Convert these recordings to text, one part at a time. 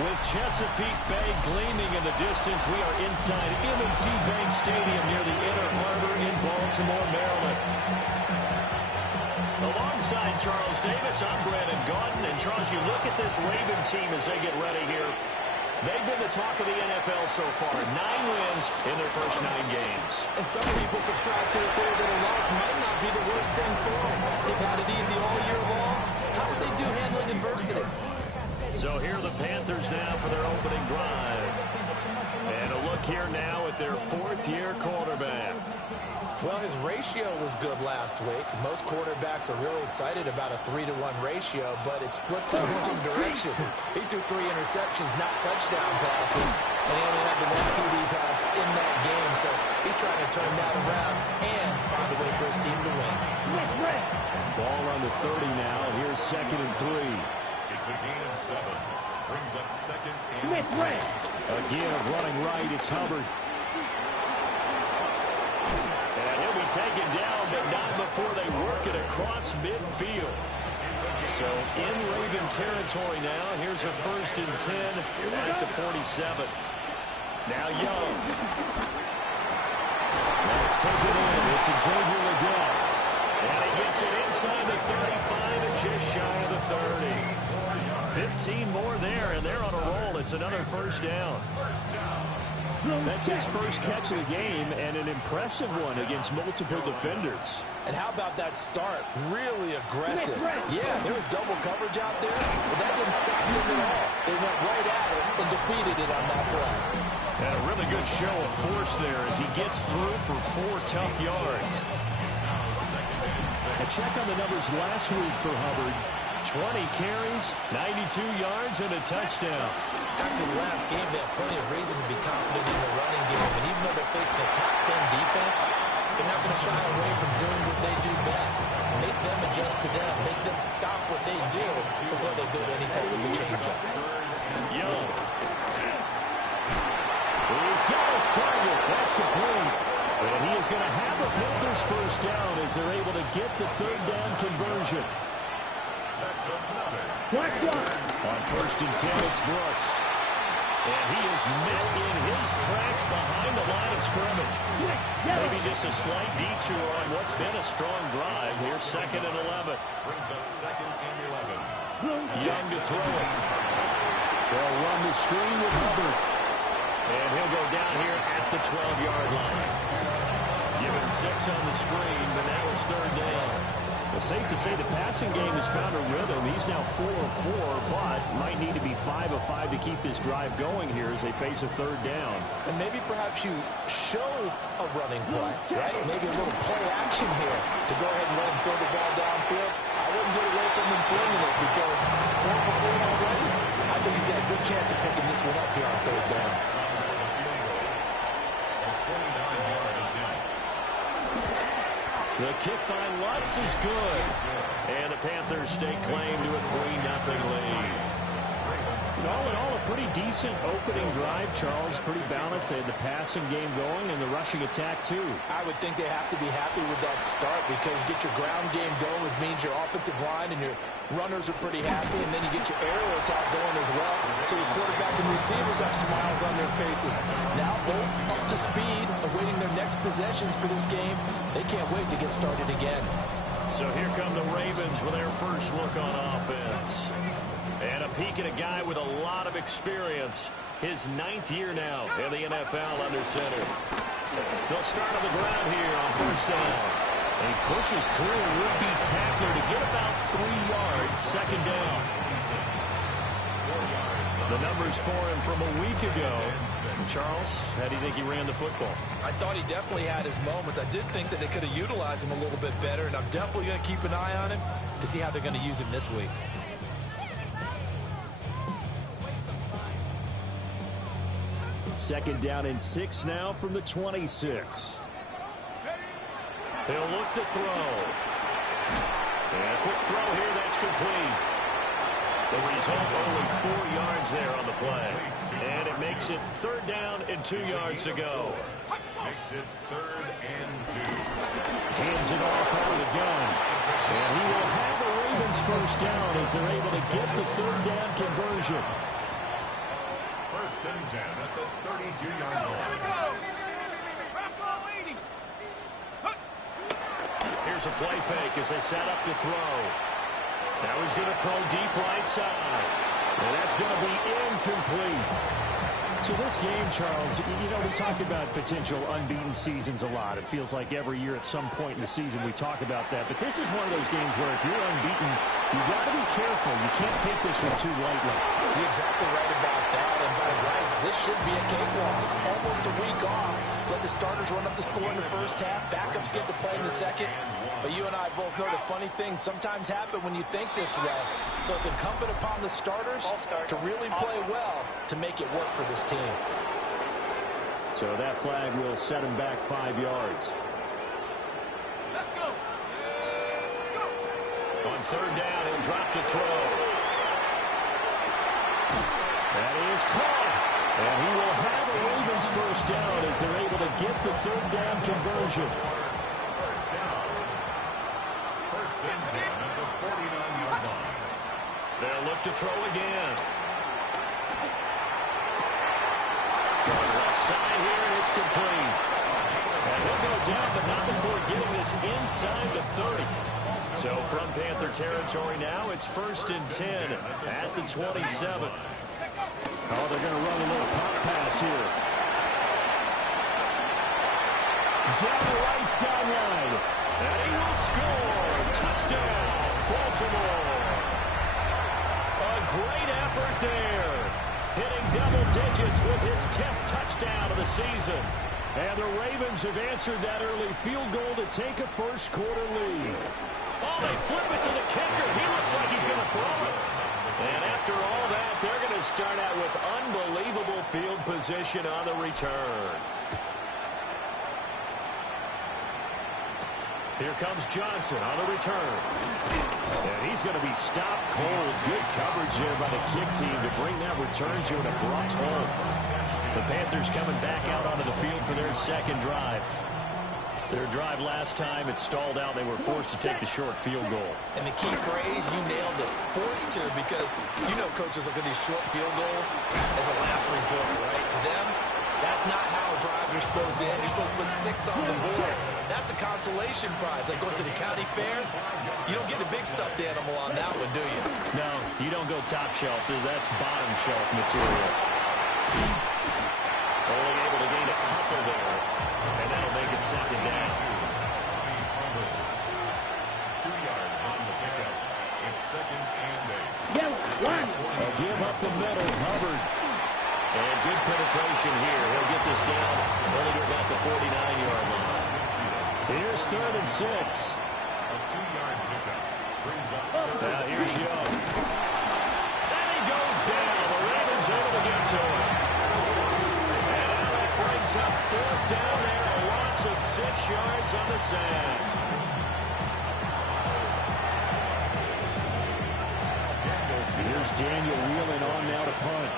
With Chesapeake Bay gleaming in the distance, we are inside M&T Bank Stadium near the Inner Harbor in Baltimore, Maryland. Alongside Charles Davis, I'm Brandon Gaudin. And Charles, you look at this Raven team as they get ready here. They've been the talk of the NFL so far. 9 wins in their first 9 games. And some people subscribe to the theory that a loss might not be the worst thing for them. They've had it easy all year long. How would they do handling adversity? So here are the Panthers now for their opening drive. And a look here now at their 4th-year quarterback. Well, his ratio was good last week. Most quarterbacks are really excited about a 3-to-1 ratio, but it's flipped in the wrong direction. He threw 3 interceptions, not touchdown passes, and he only had the 1 TD pass in that game. So he's trying to turn that around and find a way for his team to win. Ball on the 30 now. Here's 2nd and 3. It's a gain of 7. Brings up 2nd and 3. Again, running right, it's Hubbard. And he'll be taken down, but not before they work it across midfield. So in Raven territory now. Here's a 1st and 10 at the 47. Now Young. That's taken in. It's Xavier Leggett. And he gets it inside the 35 and just shy of the 30. 15 more there, and they're on a roll. It's another 1st down. That's his first catch of the game, and an impressive one against multiple defenders. And how about that start? Really aggressive. Yeah, there was double coverage out there, but that didn't stop them at all. They went right at it and defeated it on that play. And a really good show of force there as he gets through for 4 tough yards. A check on the numbers last week for Hubbard. 20 carries, 92 yards, and a touchdown. After the last game, they have plenty of reason to be confident in the running game. And even though they're facing a top 10 defense, they're not going to shy away from doing what they do best. Make them adjust to them. Make them stop what they do before they go to any type of a change-up. Young. He's got his target. That's complete. And he is going to have a Panthers first down as they're able to get the 3rd down conversion. On 1st and 10, it's Brooks. And he is met in his tracks behind the line of scrimmage. Maybe just a slight detour on what's been a strong drive. Here's 2nd and 11. Brings up 2nd and 11. Young to throw it. They'll run the screen with Hubbard. And he'll go down here at the 12-yard line. Given 6 on the screen, but now it's 3rd down. Well, safe to say the passing game has found a rhythm. He's now 4 of 4, but might need to be 5 of 5 to keep this drive going here as they face a 3rd down. And maybe perhaps you show a running play, right? Maybe a little play action here to go ahead and let him throw the ball downfield. I wouldn't get away from him flinging it because 4 for 4 already. I think he's got a good chance of picking this one up here on 3rd down. The kick by Lutz is good. And the Panthers stake claim to a 3-0 lead. All in all, a pretty decent opening drive, Charles. Pretty balanced. They had the passing game going and the rushing attack, too. I would think they have to be happy with that start because you get your ground game going, which means your offensive line and your runners are pretty happy, and then you get your aerial attack going as well. So your quarterback and receivers have smiles on their faces. Now both up to speed, awaiting their next possessions for this game. They can't wait to get started again. So here come the Ravens with their first look on offense. And a peek at a guy with a lot of experience. His 9th year now in the NFL under center. They'll start on the ground here on 1st down. And he pushes through a would-be tackler to get about 3 yards, 2nd down. The numbers for him from a week ago. Charles, how do you think he ran the football? I thought he definitely had his moments. I did think that they could have utilized him a little bit better, and I'm definitely going to keep an eye on him to see how they're going to use him this week. Second down and 6 now from the 26. He'll look to throw. And a quick throw here, that's complete. The result, only 4 yards there on the play. And it makes it 3rd down and 2 yards to go. Makes it 3rd and 2. Hands it off out of the gun. And he will have the Ravens first down as they're able to get the 3rd down conversion. First and 10 at the 32-yard line. Here's a play fake as they set up to throw. Now he's going to throw deep right side. And that's going to be incomplete. So this game, Charles, you know, we talk about potential unbeaten seasons a lot. It feels like every year at some point in the season we talk about that. But this is one of those games where if you're unbeaten, you've got to be careful. You can't take this one too lightly. You're exactly right about that. And by rights, this should be a cakewalk. Almost a week off. Let the starters run up the score in the first half. Backups get to play in the second. But you and I both know that funny things sometimes happen when you think this way. So it's incumbent upon the starters to really play well to make it work for this team. So that flag will set him back 5 yards. Let's go. On third down, he'll drop to throw. That is caught. And he will have a Ravens first down as they're able to get the third down conversion. First down. First and 10 at the 49-yard line. They'll look to throw again. Throwing left side here, and it's complete. And he'll go down, but not before getting this inside the 30. So from Panther territory now, it's first and 10 at the 27. Oh, they're going to run a little pop pass here. Down the right sideline. And he will score. Touchdown, Baltimore. A great effort there. Hitting double digits with his 10th touchdown of the season. And the Ravens have answered that early field goal to take a first quarter lead. Oh, they flip it to the kicker. He looks like he's going to throw it. And after all that, they're going to start out with unbelievable field position on the return. Here comes Johnson on the return. And he's going to be stopped cold. Good coverage there by the kick team to bring that return to an abrupt halt. The Panthers coming back out onto the field for their second drive. Their drive last time, it stalled out. They were forced to take the short field goal. And the key phrase, you nailed it, forced to, because you know coaches look at these short field goals as a last resort, right? To them, that's not how drives are supposed to end. You're supposed to put 6 on the board. That's a consolation prize. Like going to the county fair, you don't get a big stuffed animal on that one, do you? No, you don't go top shelf. That's bottom shelf material. Only able to gain a couple there. And that'll make it second down. 2 yards on the pickup. It's second and 8. A give up the middle, Hubbard. And good penetration here. He'll get this down only to about the 49-yard line. Here's third and 6. A 2-yard pickup brings up. Now here's Young. And he goes down. The Ravens able to get to him. And now that brings up fourth down there. A loss of 6 yards on the sack. Here's Daniel wheeling on now to punt.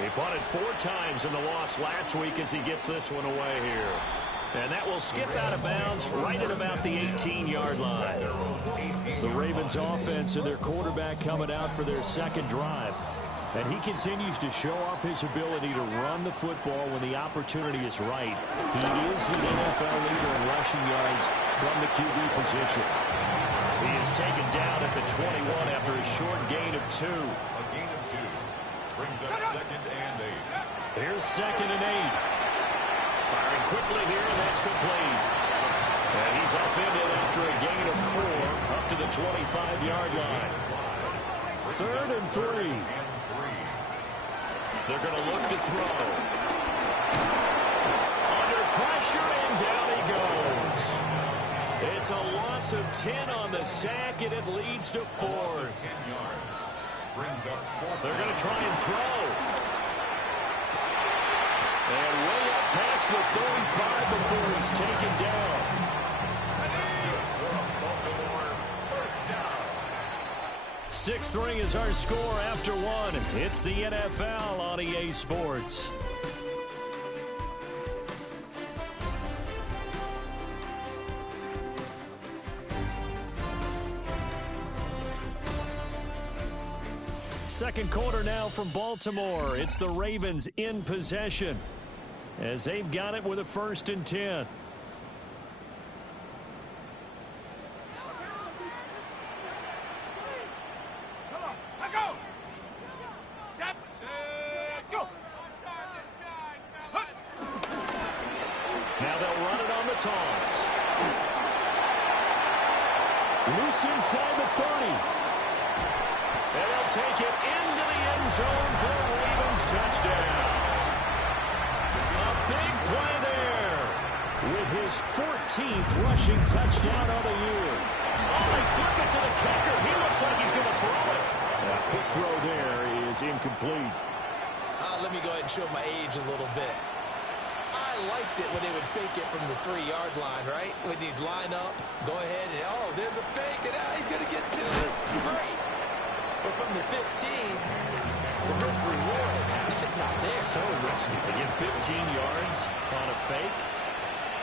He punted 4 times in the loss last week as he gets this one away here. And that will skip out of bounds right at about the 18-yard line. The Ravens offense and their quarterback coming out for their second drive. And he continues to show off his ability to run the football when the opportunity is right. He is the NFL leader in rushing yards from the QB position. He is taken down at the 21 after a short gain of 2. A gain of 2 brings up second and 8. Here's second and 8. Firing quickly here, and that's complete. And he's upended after a gain of 4 up to the 25-yard line. Third and 3. They're going to look to throw. Under pressure, and down he goes. It's a loss of 10 on the sack, and it leads to 4th. They're going to try and throw. And way up past the 35 before he's taken down. Sixth ring is our score after 1. It's the NFL on EA Sports. second quarter now from Baltimore. It's the Ravens in possession as they've got it with a 1st and 10. Now they'll run it on the toss. Loose inside the 30. And they'll take it into the end zone for the Ravens touchdown. A big play there with his 14th rushing touchdown of the year. Oh, they flip it to the kicker. He looks like he's going to throw it. A quick throw there is incomplete. Let me go ahead and show my age a little bit. I liked it when they would fake it from the 3-yard line, right? When you'd line up, go ahead and, oh, there's a fake, and he's going to get to it. It's great. But from the 15, the risk reward is just not there. So risky. They get 15 yards on a fake.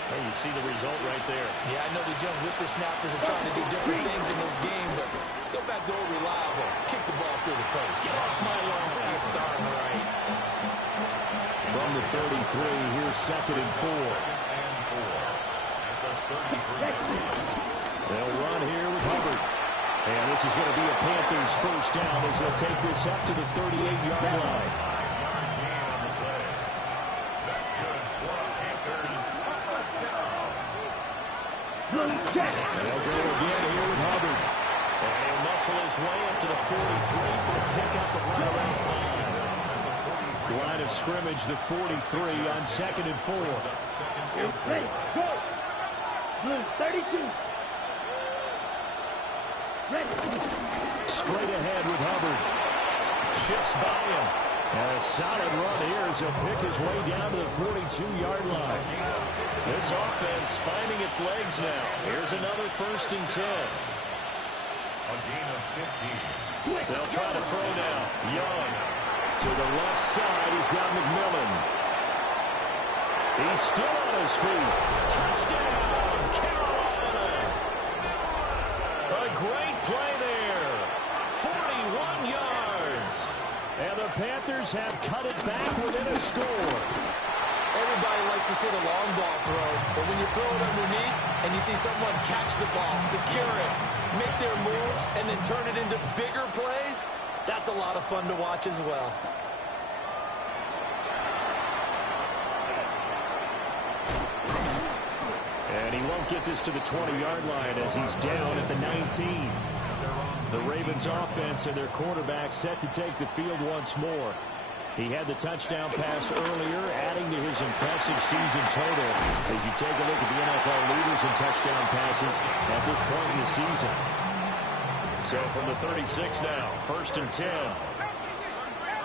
Well, you see the result right there. Yeah, I know these young whippersnappers are trying to do different things in this game, but let's go back to old reliable. Kick the ball through the post. Get off my lawn. That's darn right. From the 33, here's 2nd and 4. They'll run here with Hubbard. And this is going to be a Panthers 1st down as they'll take this up to the 38-yard line. They'll go again here with Hubbard. And he'll muscle his way up to the 43 for a pickup of right around 5. Line of scrimmage, the 43 on 2nd and 4. Ready, go. 32. Ready. Straight ahead with Hubbard. Shifts by him. And a solid run here as he'll pick his way down to the 42-yard line. This offense finding its legs now. Here's another 1st and 10. A gain of 15. They'll try to throw now. Young. To the left side, he's got McMillan. He's still on his feet. Touchdown, Carolina. A great play there. 41 yards. And the Panthers have cut it back within a score. Everybody likes to see the long ball throw, but when you throw it underneath and you see someone catch the ball, secure it, make their moves, and then turn it into bigger plays, that's a lot of fun to watch as well. And he won't get this to the 20-yard line as he's down at the 19. The Ravens offense and their quarterback set to take the field once more. He had the touchdown pass earlier, adding to his impressive season total as you take a look at the NFL leaders in touchdown passes at this point in the season. So from the 36 now, 1st and 10.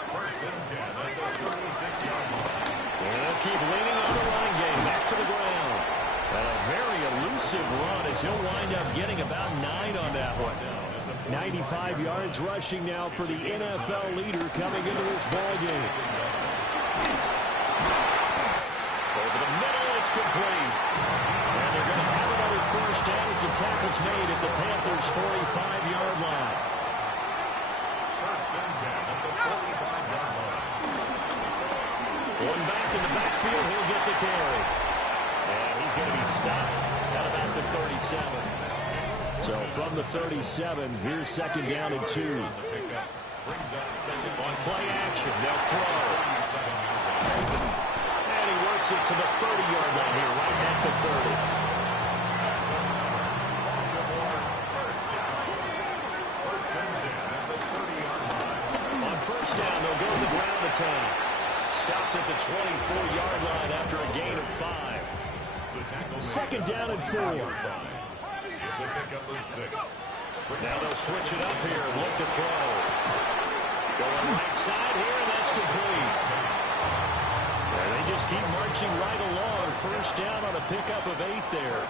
1st and 10 at the 36-yard line. And they'll keep leaning on the running game, back to the ground. And a very elusive run as he'll wind up getting about 9 on that one. 95 yards rushing now for the NFL leader coming into this ballgame. Over the middle, it's complete. And they're going to have another 1st down as the tackle's made at the Panthers' 45-yard line. 1st and 10 at the 45-yard line. One back in the backfield, he'll get the carry. And he's going to be stopped at about the 37. So from the 37, here's 2nd down and 2. Brings up 2nd on play action. They'll throw. And he works it to the 30-yard line here, right at the 30. On 1st down, they'll go to the ground attack. Stopped at the 24-yard line after a gain of 5. 2nd down and 4. It's a pickup of 6. Now they'll switch it up here and look to throw. Going right side here, and that's complete. And they just keep marching right along. 1st down on a pickup of 8 there.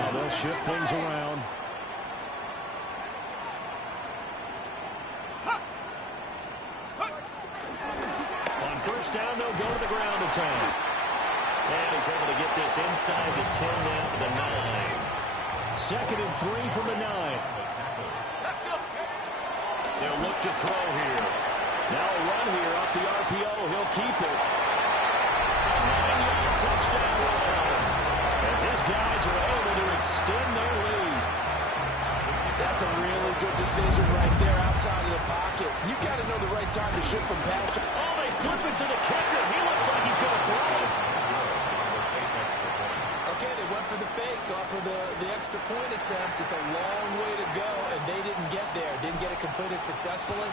Now they'll shift things around. On 1st down, they'll go to the ground attack. And he's able to get this inside the 10 now to the 9. 2nd and 3 from the 9. They'll look to throw here. Now a run here off the RPO. He'll keep it. A 9-yard touchdown run as his guys are able to extend their lead. That's a really good decision right there outside of the pocket. You got to know the right time to shift from pass. Oh, they flip it to the kicker. He looks like he's going to throw. Okay, they went for the fake off of the extra point attempt. It's a long way to go, and they didn't get there. Didn't get it completed successfully.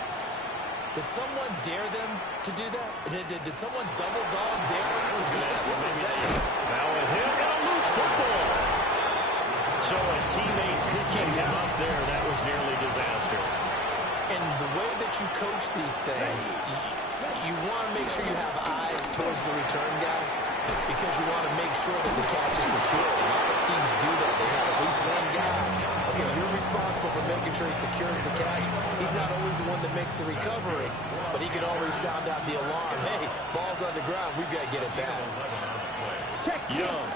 Did someone dare them to do that? Did someone double dog dare them to do that? What was that? Now a hit and a loose football. So a teammate picking him up there, that was nearly disaster. And the way that you coach these things, you want to make sure you have eyes towards the return guy because you want to make sure that the catch is secure. A lot of teams do that. They have at least one guy. Okay, you're responsible for making sure he secures the catch. He's not always the one that makes the recovery, but he can always sound out the alarm. Hey, ball's on the ground. We've got to get it back. Young.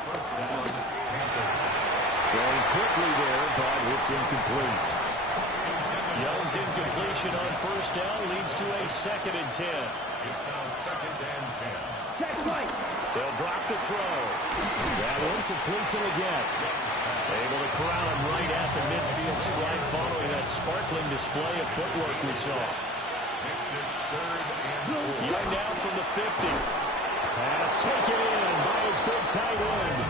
Going quickly there, but it's incomplete. Young's incompletion on first down leads to a 2nd and 10. It's now 2nd and 10. Check right. They'll drop the throw. That one completes him again. Able to corral him right at the midfield stripe following that sparkling display of footwork we saw. Makes it 3rd and 4. Young down from the 50. Pass taken in by his big tight end.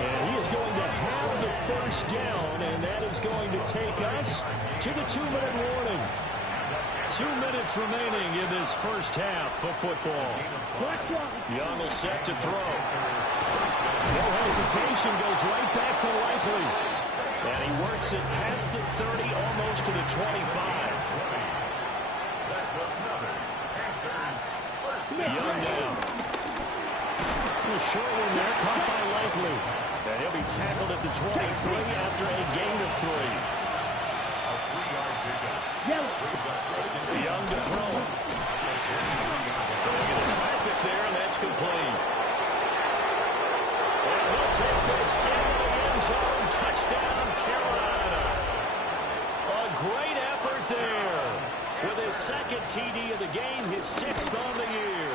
And he is going to have the first down, and that is going to take us to the 2-minute warning. 2 minutes remaining in this first half of football. Young will set to throw. No hesitation, goes right back to Likely. And he works it past the 30, almost to the 25. That's another Panthers first down. Young down. A short one there, caught by Likely. And he'll be tackled at the 23 after a gain of 3. A 3-yard pickup. Young to throw. Throwing into traffic there, and that's complete. And he'll take this into the end zone. Touchdown, Carolina. A great effort there. With his 2nd TD of the game, his 6th on the year.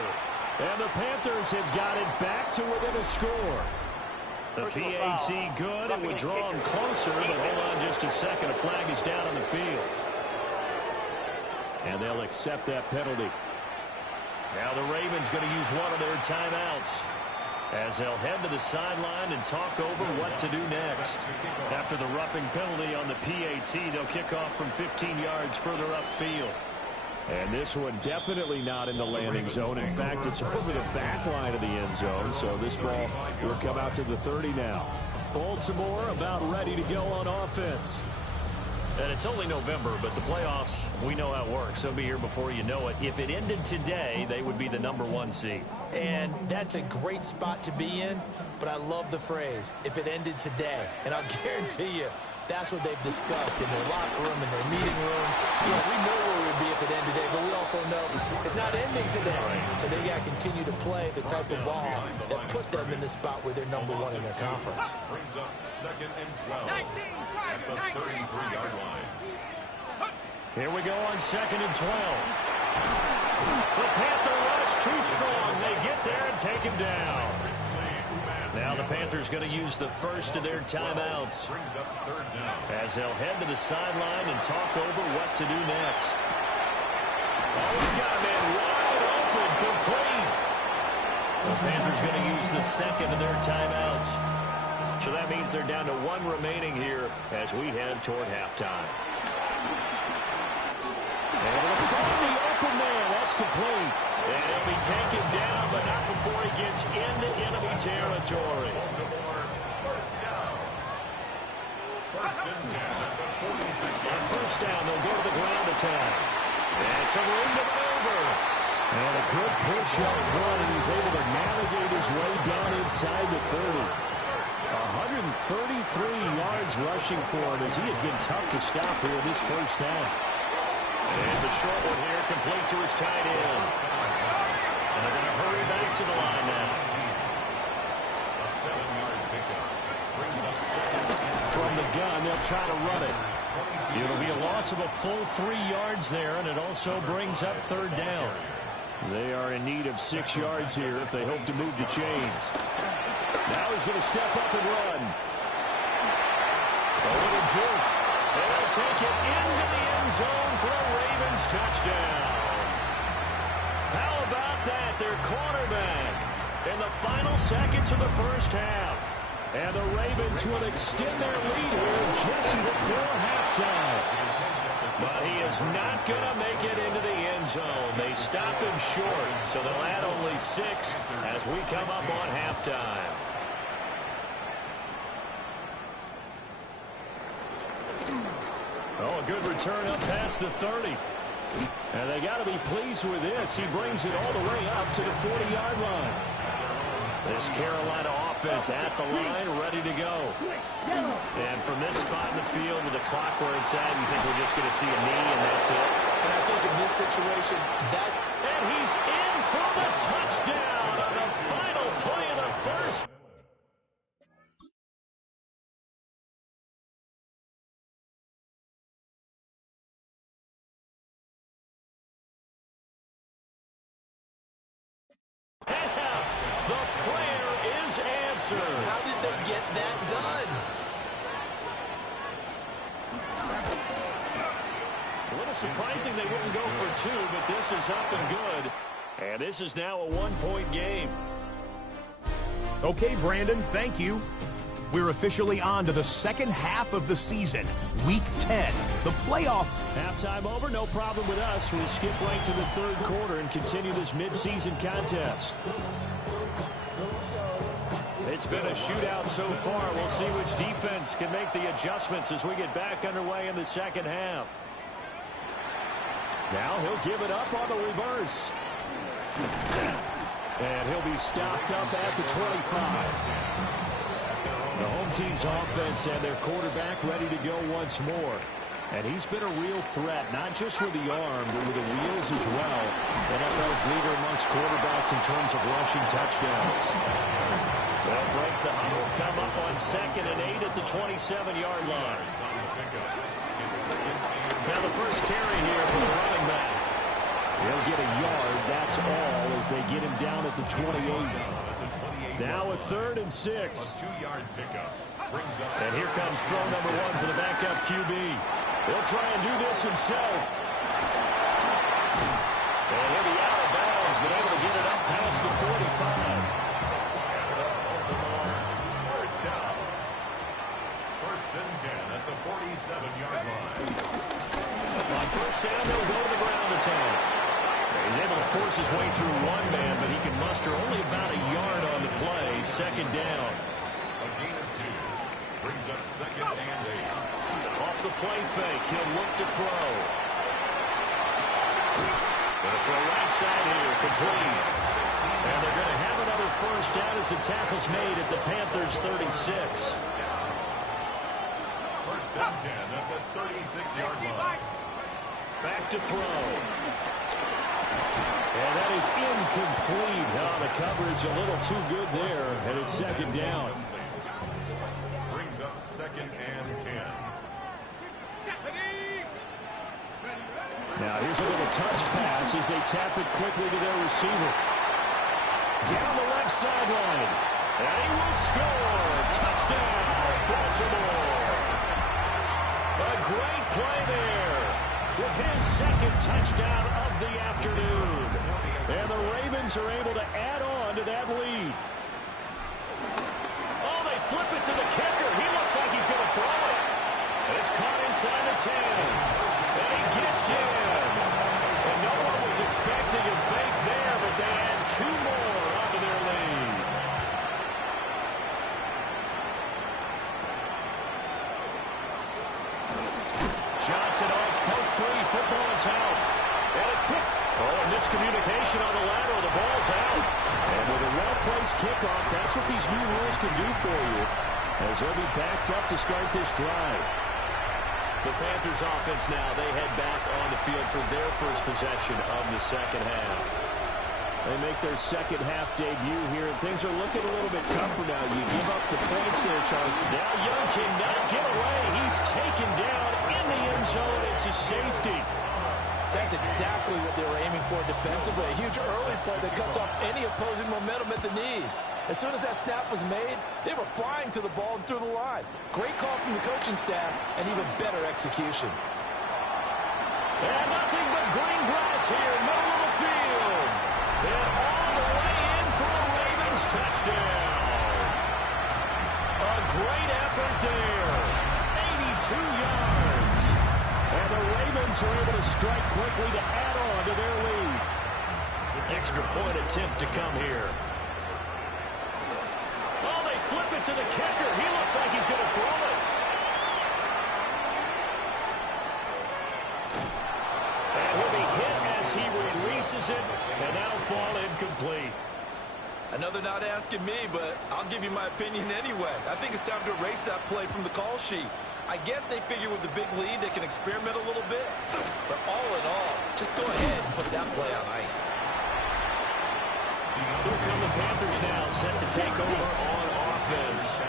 And the Panthers have got it back to within a score. The PAT good. It would draw him closer, but hold on just a second. A flag is down on the field. And they'll accept that penalty. Now the Ravens going to use one of their timeouts as they'll head to the sideline and talk over what to do next. After the roughing penalty on the PAT, they'll kick off from 15 yards further upfield. And this one definitely not in the landing zone. In fact, it's over the back line of the end zone. So this ball will come out to the 30 now. Baltimore about ready to go on offense. And it's only November, but the playoffs, we know how it works. They'll be here before you know it. If it ended today, they would be the #1 seed. And that's a great spot to be in, but I love the phrase, if it ended today. And I'll guarantee you, that's what they've discussed in their locker room, in their meeting rooms. Yeah, we know where we would be if it ended today, but we also know it's not ending today. So they've got to continue to play the type of ball that put them in the spot where they're #1 in their conference. Brings up 2nd and 12 at the 33-yard line. Here we go on 2nd and 12. The Panther rush too strong. They get there and take him down. Now the Panthers going to use the first of their timeouts Brings up 3rd down. as they'll head to the sideline and talk over what to do next. Oh, he's got a man wide open, complete. The Panthers going to use the 2nd of their timeouts. So that means they're down to 1 remaining here as we head toward halftime. Able to find the open man. That's complete. And he'll be taken down, but not before he gets into enemy territory. Baltimore first down. 1st and 10 at the 46-yard On first down, they'll go to the ground attack. And some room to maneuver. And a good push up front, and he's able to navigate his way down inside the 30. 133 yards rushing for him as he has been tough to stop here this first half. And it's a short one here, complete to his tight end. And they're going to hurry back to the line now. A 7-yard pickup. Brings up 2nd and 10. From the gun, they'll try to run it. It'll be a loss of a full 3 yards there, and it also brings up third down. They are in need of 6 yards here if they hope to move the chains. Now he's going to step up and run. A little juke. They'll take it into the end zone for a Ravens touchdown. How about that? Their quarterback in the final seconds of the first half. And the Ravens will extend their lead here just before halftime. But he is not going to make it into the end zone. They stop him short, so they'll add only 6 as we come up on halftime. Oh, a good return up past the 30. And they got to be pleased with this. He brings it all the way up to the 40-yard line. This Carolina offense at the line, ready to go. And from this spot in the field with the clock where it's at, you think we're just going to see a knee and that's it? And I think in this situation, And he's in for the touchdown on the final play of the first. The prayer is answered. how did they get that done? A little surprising they wouldn't go for 2, but this is up and good. And this is now a 1-point game. Okay, Brandon, thank you. We're officially on to the second half of the season, Week 10, the playoff. Halftime over, no problem with us. We'll skip right to the third quarter and continue this midseason contest. It's been a shootout so far. We'll see which defense can make the adjustments as we get back underway in the second half. Now he'll give it up on the reverse. And he'll be stopped up at the 25. The home team's offense and their quarterback ready to go once more. And he's been a real threat, not just with the arm, but with the wheels as well. NFL's leader amongst quarterbacks in terms of rushing touchdowns. They'll break the huddle, come up on 2nd and 8 at the 27-yard line. Now the first carry here for the running back. He'll get a yard, that's all, as they get him down at the 28. Now a 3rd and 6. And here comes throw number 1 for the backup QB. He'll try and do this himself. And he'll be out of bounds, but able to get it up past the 45. First down. 1st and 10 at the 47-yard line. On first down, they'll go to the ground attack. He's able to force his way through one man, but he can muster only about a yard on the play. 2nd down. A gain of 2. Brings up 2nd and 8. Off the play fake, he'll look to throw. Gonna throw right side here, complete. And they're going to have another first down as the tackle's made at the Panthers' 36. 1st and 10 at the 36-yard line. Back to throw. And that is incomplete. Oh, the coverage a little too good there, and it's 2nd down. Brings up 2nd and 10. Now here's a little touch pass as they tap it quickly to their receiver. Down the left sideline. And he will score. Touchdown, Baltimore. A great play there with his 2nd touchdown of the afternoon. And the Ravens are able to add on to that lead. Oh, they flip it to the kicker. He looks like he's going to throw it. And it's caught inside the 10. And he gets in. And no one was expecting a fake there, but they add 2 more onto their lead. Johnson, oh, it's poke free. Football is out. And it's picked. Oh, and miscommunication on the lateral. The ball's out. And with a well-placed kickoff, that's what these new rules can do for you. As they'll be backed up to start this drive. The Panthers offense now, they head back on the field for their first possession of the second half. They make their second half debut here, and things are looking a little bit tougher now. You give up the points there, Charles. Now Young cannot get away. He's taken down in the safety. That's exactly what they were aiming for defensively. A huge early play that cuts off any opposing momentum at the knees. As soon as that snap was made, they were flying to the ball and through the line. Great call from the coaching staff and even better execution. And nothing but green grass here, middle of the field. And all the way in for a Ravens touchdown. A great effort there. 82 yards. And the Ravens are able to strike quickly to add on to their lead. Extra point attempt to come here. Oh, they flip it to the kicker. He looks like he's going to throw it. And he'll be hit as he releases it, and that'll fall incomplete. Another not asking me, but I'll give you my opinion anyway. I think it's time to erase that play from the call sheet. I guess they figure with the big lead they can experiment a little bit. But all in all, just go ahead and put that play on ice. Here come the Panthers now, set to take over on offense.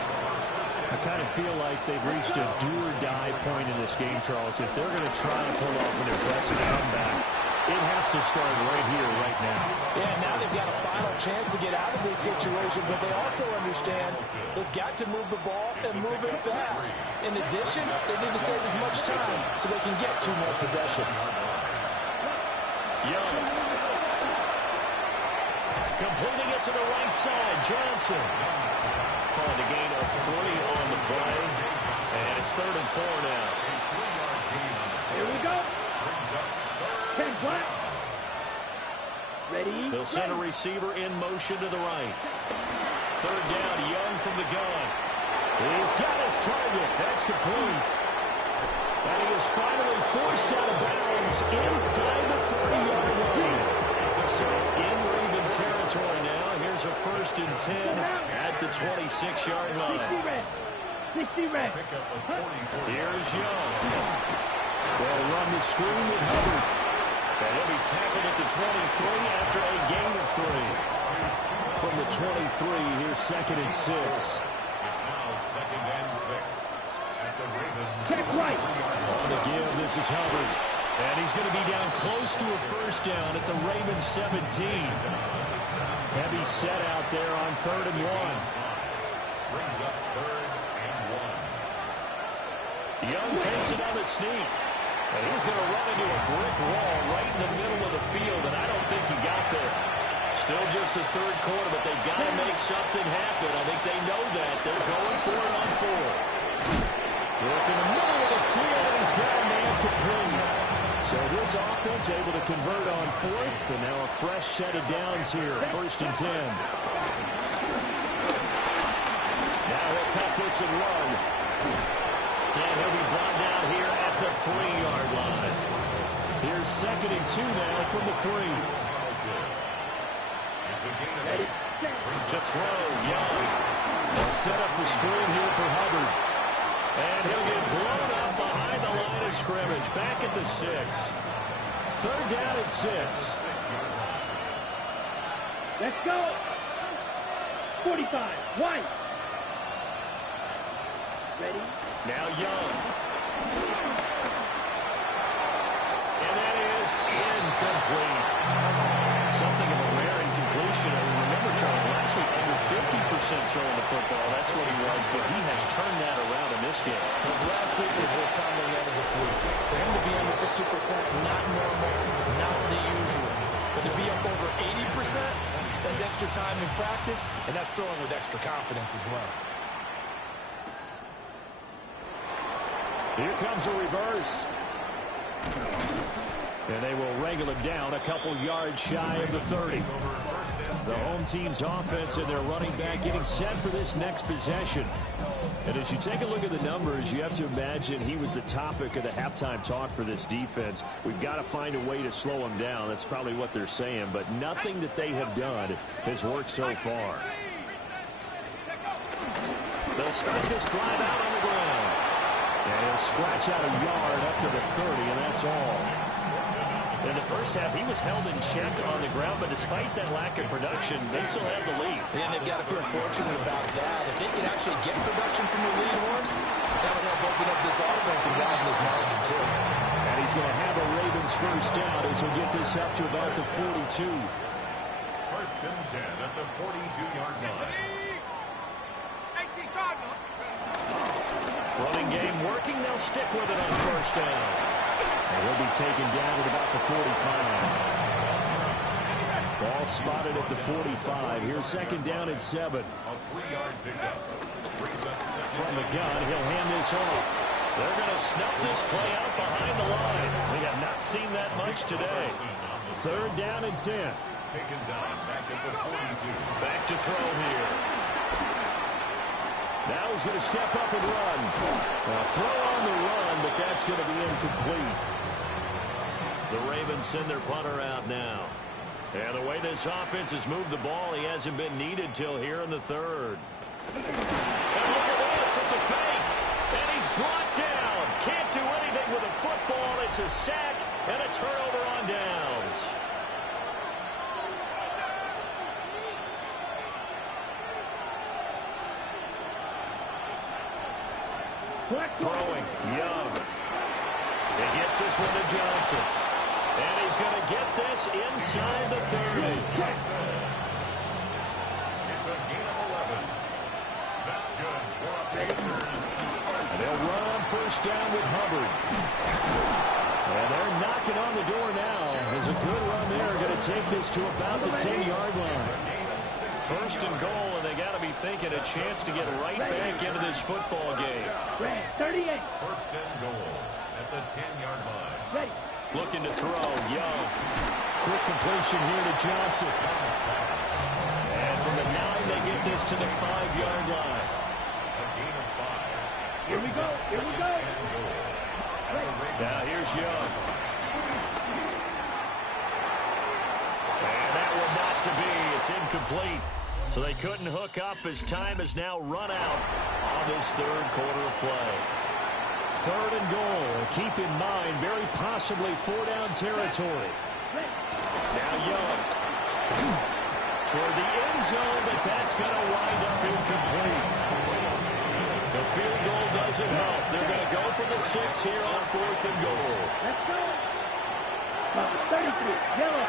I kind of feel like they've reached a do-or-die point in this game, Charles. If they're going to try to pull off an impressive comeback, it has to start right here, right now. Yeah, now they've got a final chance to get out of this situation, but they also understand they've got to move the ball and move it fast. In addition, they need to save as much time so they can get 2 more possessions. Young. Completing it to the right side, Johnson. Calling a gain of 3 on the play, and it's 3rd and 4 now. Here we go. 10 flat. Ready. They'll send a receiver in motion to the right. 3rd down, Young from the gun. He's got his target. That's complete. And he is finally forced out of bounds inside the 40-yard line. So in Raven territory now. Here's a 1st and 10 at the 26-yard line. 60 red. Here's Young. They'll run the screen with Hubbard. And he'll be tackled at the 23 after a gain of 3. From the 23, here's 2nd and 6. It's now 2nd and 6 at the Ravens. Check right. On the give, this is Hubbard. And he's going to be down close to a 1st down at the Ravens 17. Heavy set out there on 3rd and 1. Brings up 3rd and 1. Young takes it on the sneak. And he's going to run into a brick wall right in the middle of the field, and I don't think he got there. Still just the 3rd quarter, but they've got to make something happen. I think they know that. They're going for it on 4th. Work in the middle of the field, and he's got a man complete. So this offense able to convert on 4th, and now a fresh set of downs here, 1st and 10. Now he'll tuck this and run. And he'll be brought down here at the 3-yard line. Here's 2nd and 2 now from the 3. To throw, Young. They'll set up the screen here for Hubbard. And he'll get blown up behind the line of scrimmage. Back at the 6. 3rd down and 6. Let's go. 45. White. Ready. Now Young. And that is incomplete. Something of a rare incompletion. And remember, Charles, last week under 50% throwing the football. That's what he was, but he has turned that around in this game. Last week was what's commonly known as a fluke. For him to be under 50%, not normal, not the usual. But to be up over 80%, that's extra time in practice, and that's throwing with extra confidence as well. Here comes a reverse. And they will wrangle him down a couple yards shy of the 30. The home team's offense and their running back getting set for this next possession. And as you take a look at the numbers, you have to imagine he was the topic of the halftime talk for this defense. We've got to find a way to slow him down. That's probably what they're saying. But nothing that they have done has worked so far. They'll start this drive out on the ground. And he'll scratch out a yard up to the 30, and that's all. In the first half, he was held in check on the ground, but despite that lack of production, they still have the lead. And they've got to feel fortunate about that. If they can actually get production from the lead horse, that would help open up this offense and widen this margin, too. And he's going to have a Ravens first down as we get this up to about the 42. First and 10 at the 42-yard line. Running game working. They'll stick with it on first down. And he'll be taken down at about the 45. Ball spotted at the 45. Here's second down at 7. A 3-yard pickup. From the gun, he'll hand this off. They're going to snub this play out behind the line. We have not seen that much today. Third down and 10. Taken down back at the 42. Back to throw here. Now he's going to step up and run. Throw on the run, but that's going to be incomplete. The Ravens send their punter out now. And the way this offense has moved the ball, he hasn't been needed till here in the third. And look at this, it's a fake. And he's brought down. Can't do anything with a football. It's a sack and a turnover on downs. Throwing, Young. He gets this one to Johnson. And he's going to get this inside the 30. It's a gain of 11. That's good for a Panthers. And they'll run on first down with Hubbard. And they're knocking on the door now. There's a good run there. Going to take this to about the 10-yard line. First and goal, and they got to be thinking a chance to get right back into this football game. 38. First and goal at the 10-yard line. Ready. Looking to throw, Young. Quick completion here to Johnson. And from the 9, they get this to the 5-yard line. A gain of 5. Here we go. Here we go. Now here's Young. And that one not to be. It's incomplete. So they couldn't hook up as time has now run out on this third quarter of play. Third and goal. Keep in mind, very possibly 4-down territory. Now Young. Toward the end zone, but that's going to wind up incomplete. The field goal doesn't help. They're going to go for the 6 here on 4th and goal. Let's go. 33. Yellow.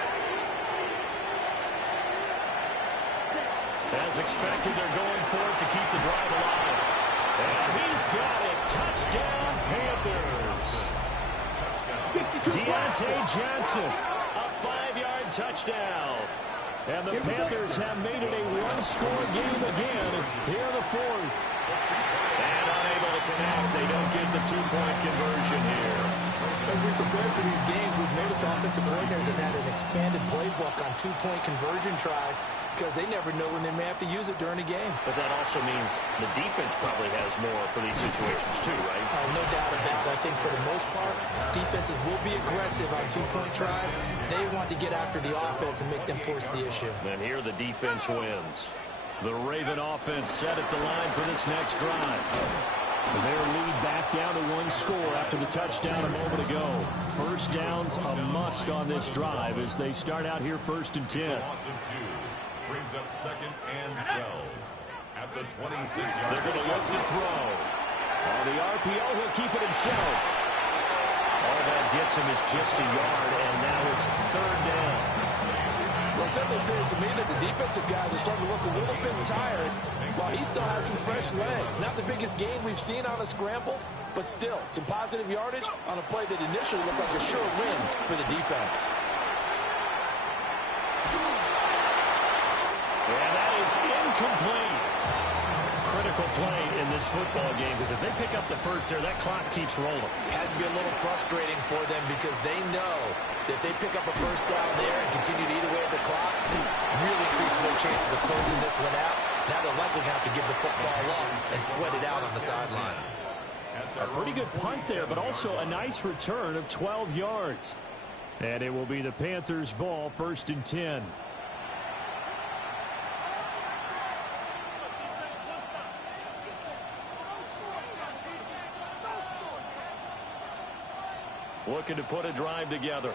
As expected, they're going for it to keep the drive alive. And he's got it. Touchdown, Panthers. Deontay Johnson, a 5-yard touchdown. And the Panthers have made it a one-score game again here in the 4th. And unable to connect. They don't get the 2-point conversion here. As we prepare for these games, we've noticed offensive coordinators have had an expanded playbook on 2-point conversion tries because they never know when they may have to use it during a game. But that also means the defense probably has more for these situations too, right? No doubt of that. But I think for the most part, defenses will be aggressive on 2-point tries. They want to get after the offense and make them force the issue. And here the defense wins. The Raven offense set at the line for this next drive. Their lead back down to 1 score after the touchdown a moment ago. First down's a must on this drive as they start out here 1st and 10. It's a loss of 2. Brings up 2nd and 12. At the 26-yard. They're going to look to throw. On the RPO, he'll keep it himself. All that gets him is just a yard, and now it's 3rd down. Well, it certainly appears to me that the defensive guys are starting to look a little bit tired while he still has some fresh legs. Not the biggest gain we've seen on a scramble, but still some positive yardage on a play that initially looked like a sure win for the defense. And that is incomplete. Critical play in this football game because if they pick up the first there, that clock keeps rolling. Has to be a little frustrating for them because they know that if they pick up a first down there and continue to eat away at the clock, really increases their chances of closing this one out. Now they're likely going to have to give the football up and sweat it out on the sideline. A pretty good punt there, but also a nice return of 12 yards. And it will be the Panthers' ball, 1st and 10. Looking to put a drive together.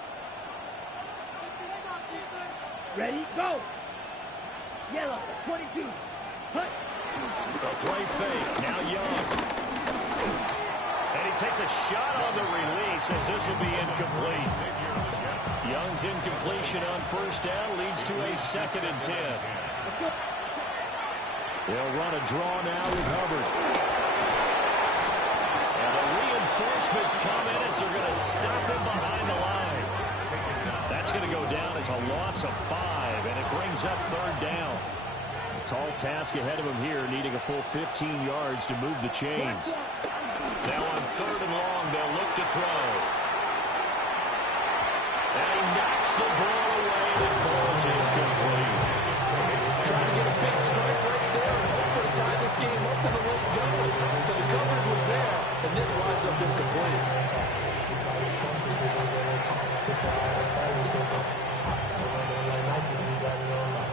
Ready, go. Yellow, 22. Hut. A play fake. Now Young. And he takes a shot on the release as this will be incomplete. Young's incompletion on first down leads to a 2nd and 10. They'll run a draw now with Hubbard. And the reinforcements come in as they're going to stop him behind the line. That's going to go down as a loss of 5, and it brings up 3rd down. A tall task ahead of him here, needing a full 15 yards to move the chains. Now on 3rd and long, they'll look to throw. And he knocks the ball away that falls incomplete. Trying to get a big strike right there and hopefully tie this game up in the late going. But the coverage was there, and this winds up incomplete.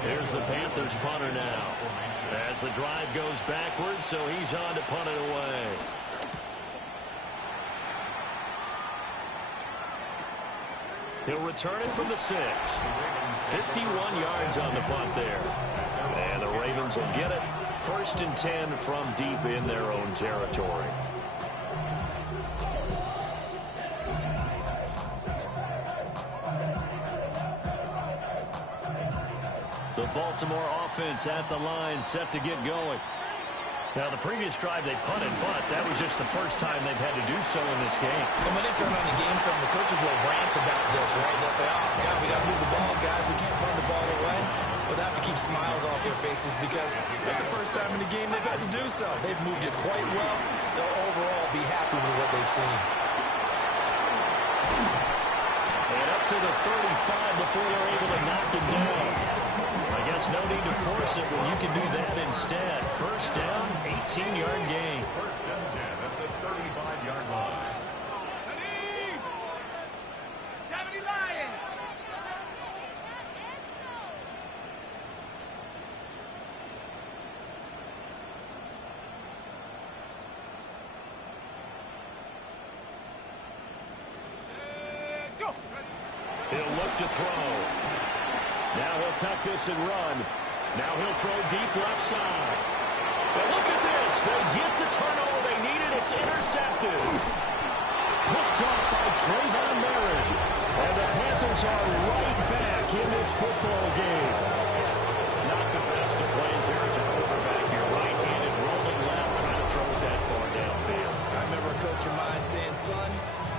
Here's the Panthers punter now. As the drive goes backwards, so he's on to punt it away. He'll return it from the 6. 51 yards on the punt there. And the Ravens will get it. 1st and 10 from deep in their own territory. The Baltimore offense at the line, set to get going. Now, the previous drive they punted, but that was just the first time they've had to do so in this game. And when they turn on the game film, the coaches will rant about this, right? They'll say, oh, God, we got to move the ball, guys. We can't punt the ball away. But they have to keep smiles off their faces because that's the first time in the game they've had to do so. They've moved it quite well. They'll overall be happy with what they've seen. And up to the 35 before they're able to knock him down. I guess no need to force it when you can do that instead. 1st down, 18-yard gain. 1st and 10 at the 35-yard line. 70 Lions. Go. He'll look to throw. Now he'll tuck this and run. Now he'll throw deep left side. But look at this. They get the turnover they needed. It's intercepted. Picked off by Trayvon Merritt. And the Panthers are right back in this football game. Not the best of plays there as a quarterback. You're right-handed, rolling left, trying to throw it that far downfield. I remember a coach of mine saying, son,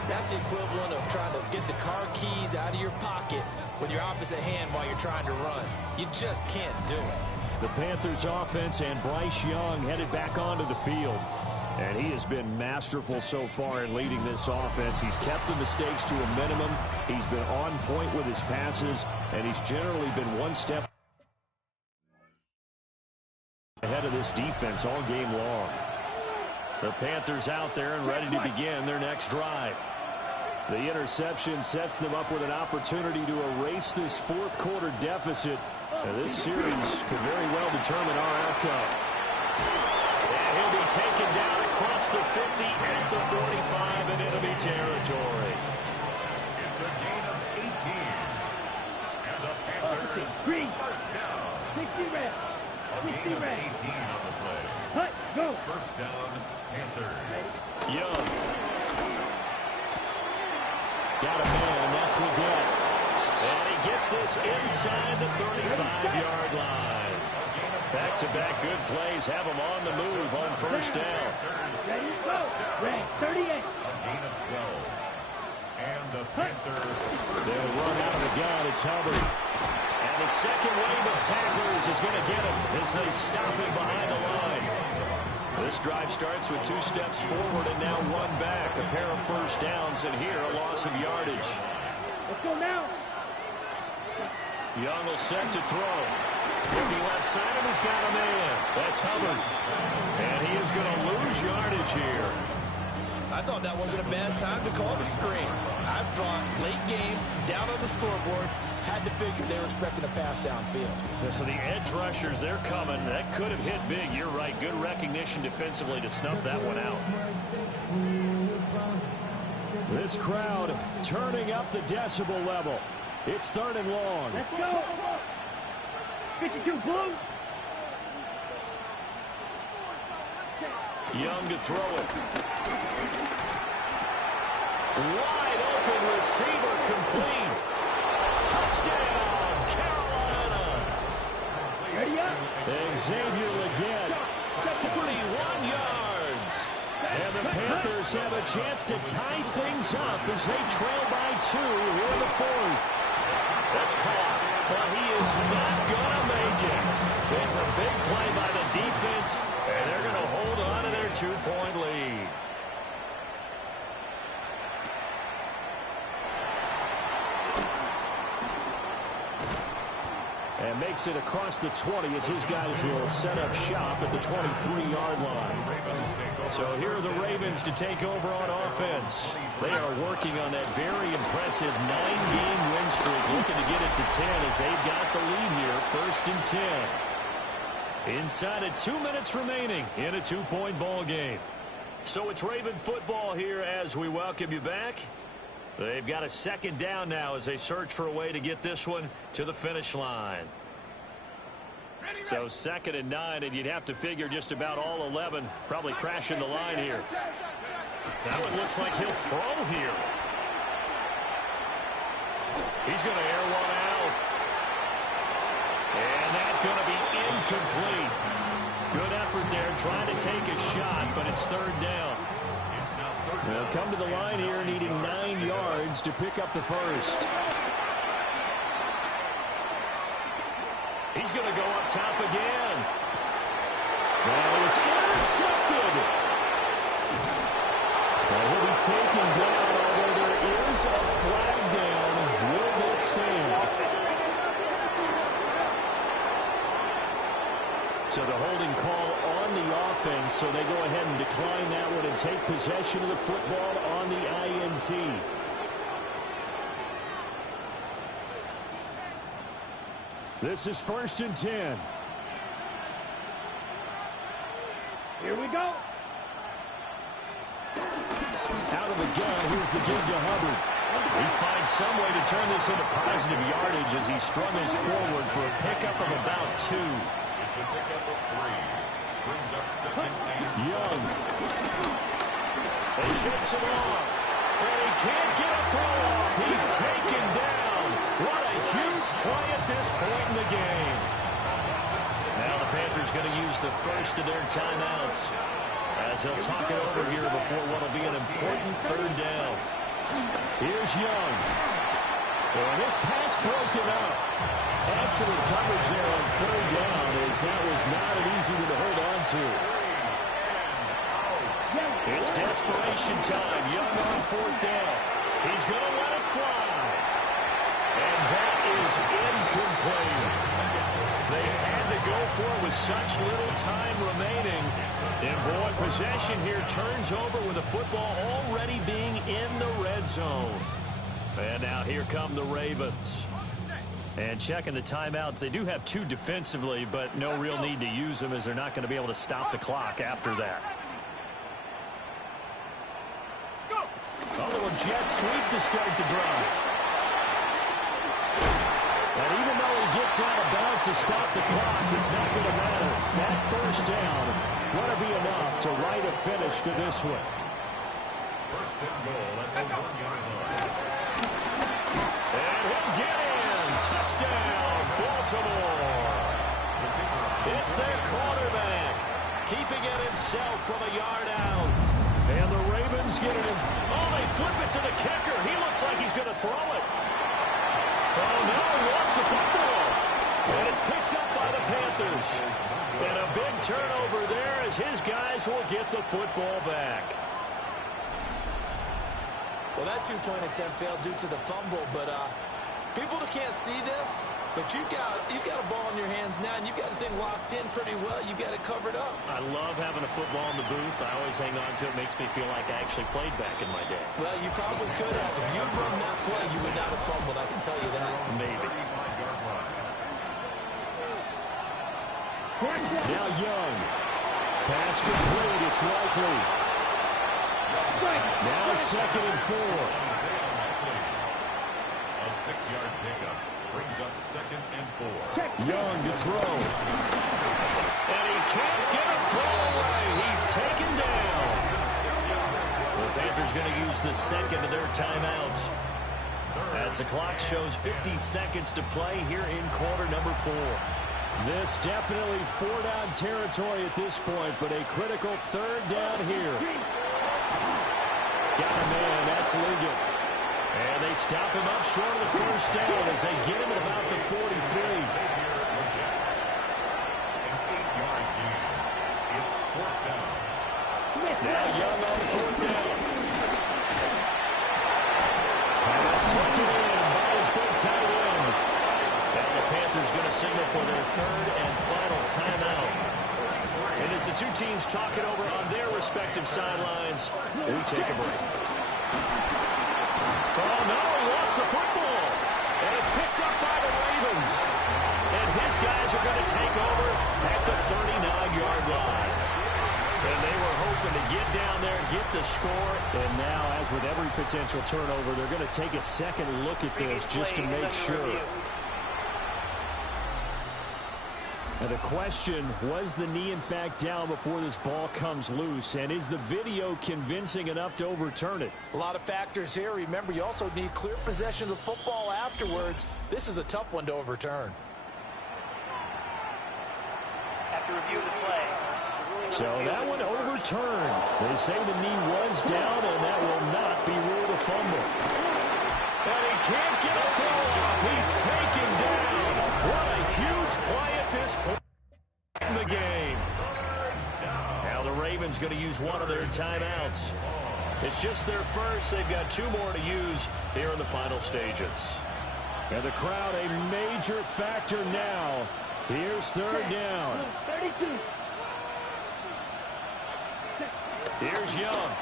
that's the equivalent of trying to get the car keys out of your pocket with your opposite hand while you're trying to run. You just can't do it. The Panthers offense and Bryce Young headed back onto the field. And he has been masterful so far in leading this offense. He's kept the mistakes to a minimum. He's been on point with his passes, and he's generally been one step ahead of this defense all game long. The Panthers out there and ready to begin their next drive. The interception sets them up with an opportunity to erase this 4th quarter deficit. And this series could very well determine our outcome. And he'll be taken down across the 50 at the 45 and enemy territory. It's a gain of 18. And the Panthers Green. 1st down. 60 red. A 60 gain of red. 18 on the play. Hut, go. 1st down, Panthers. Young. Got a man, that's Leggett. And he gets this inside the 35-yard line. Back-to-back good plays have him on the move on 1st down. Ready, go. Red, 38. A gain of 12. And the Panthers. They'll run out of the gun. It's Hubbard. And the second wave of tacklers is going to get him as they stop him behind the line. This drive starts with 2 steps forward and now 1 back. A pair of 1st downs, and here a loss of yardage. Let's go now. Young will set to throw. Looking left side, and he's got a man. That's Hubbard. And he is going to lose yardage here. I thought that wasn't a bad time to call the screen. I thought late game, down on the scoreboard, had to figure they were expecting a pass downfield. Yeah, so the edge rushers, they're coming. That could have hit big. You're right. Good recognition defensively to snuff that one out. This crowd turning up the decibel level. It's 3rd and long. Let's go. 52 blue. Young to throw it. Wide open receiver complete. Touchdown, Carolina. Ready up. Xavier Legette, 41 yards. And the Panthers have a chance to tie things up as they trail by 2 here in the 4th. That's caught, but he is not going to make it. It's a big play by the defense, and they're going to hold on to their 2-point lead. And makes it across the 20 as his guys will set up shop at the 23-yard line. So here are the Ravens to take over on offense. They are working on that very impressive 9-game win streak, looking to get it to 10 as they've got the lead here, 1st and 10. Inside of 2 minutes remaining in a 2-point ball game. So it's Raven football here as we welcome you back. They've got a 2nd down now as they search for a way to get this one to the finish line. So 2nd and 9, and you'd have to figure just about all 11 probably crashing the line here. That one looks like he'll throw here. He's going to air one out. And that's going to be incomplete. Good effort there trying to take a shot, but it's 3rd down. They'll come to the line here needing 9 yards to pick up the 1st. He's going to go up top again. That is intercepted. Well, he'll be taken down, although there is a flag down. Will this stand? So the holding call on the offense, so they go ahead and decline that one and take possession of the football on the INT. This is 1st and 10. Here we go. Out of the gun, here's the give to Hubbard. He finds some way to turn this into positive yardage as he struggles forward for a pickup of about 2. It's a pickup of 3. Brings up 2nd and Young. He shakes it off. And he can't get a throw off. He's taken down. What a huge play at this point in the game. Now the Panthers going to use the first of their timeouts as they'll talk it over here before what will be an important 3rd down. Here's Young. And this pass broken up. Excellent coverage there on 3rd down as that was not an easy one to hold on to. It's desperation time. Young on 4th down. He's going to let it fly. And that is incomplete. They had to go for it with such little time remaining. And boy, possession here turns over with the football already being in the red zone. And now here come the Ravens. And checking the timeouts, they do have 2 defensively, but no real need to use them as they're not going to be able to stop the clock after that. A little jet sweep to start the drive. And even though he gets out of bounds to stop the clock, it's not going to matter. That 1st down going to be enough to write a finish to this one. 1st and goal at the 1-yard line. And he'll get in. Touchdown, Baltimore. It's their quarterback, keeping it himself from a yard out. And the Ravens get it in. Oh, they flip it to the kicker. He looks like he's going to throw it. Oh, no, he lost the football. And it's picked up by the Panthers. And a big turnover there as his guys will get the football back. Well, that 2-point attempt failed due to the fumble, but people can't see this, but you've got a ball in your hands now, and you've got the thing locked in pretty well. You've got it covered up. I love having a football in the booth. I always hang on to it. Makes me feel like I actually played back in my day. Well, you probably could have. If you'd run that play, you would not have fumbled, I can tell you that. Maybe. Now Young. Pass complete. It's likely. Now 2nd and 4. A 6-yard pickup brings up 2nd and 4. Young to throw. And he can't get a throw away. He's taken down. The Panthers going to use the second of their timeouts as the clock shows 50 seconds to play here in quarter number 4. This definitely 4-down territory at this point, but a critical 3rd down here. Got a man, that's Ligon. And they stop him up short of the 1st down as they get him at about the 43. Now Young on 4th down. And it's taken in by his big tight end. And the Panthers going to signal for their 3rd and final timeout. And as the two teams talk it over on their respective sidelines, we take a break. Oh, no, he lost the football. And it's picked up by the Ravens. And his guys are going to take over at the 39-yard line. And they were hoping to get down there and get the score. And now, as with every potential turnover, they're going to take a second look at this just to make sure. Now the question, was the knee in fact down before this ball comes loose? And is the video convincing enough to overturn it? A lot of factors here. Remember, you also need clear possession of the football afterwards. This is a tough one to overturn. After review of the play. So that one overturned. They say the knee was down, and that will not be ruled a fumble. And he can't get a throw off. He's taken down. What a huge play at this point in the game. Now the Ravens going to use one of their timeouts. It's just their first. They've got 2 more to use here in the final stages. And the crowd a major factor now. Here's 3rd down. 32. Here's Young.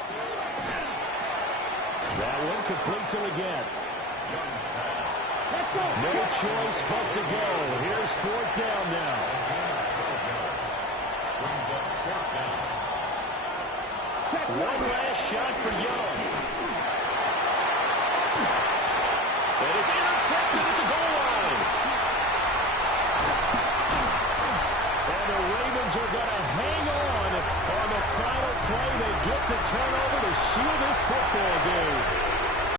That one complete to Ligon. Let's go. No choice but to go. Here's 4th down now. One last shot for Young. And it's intercepted at the goal line. And the Ravens are going to hang on the final play. They get the turnover to seal this football game.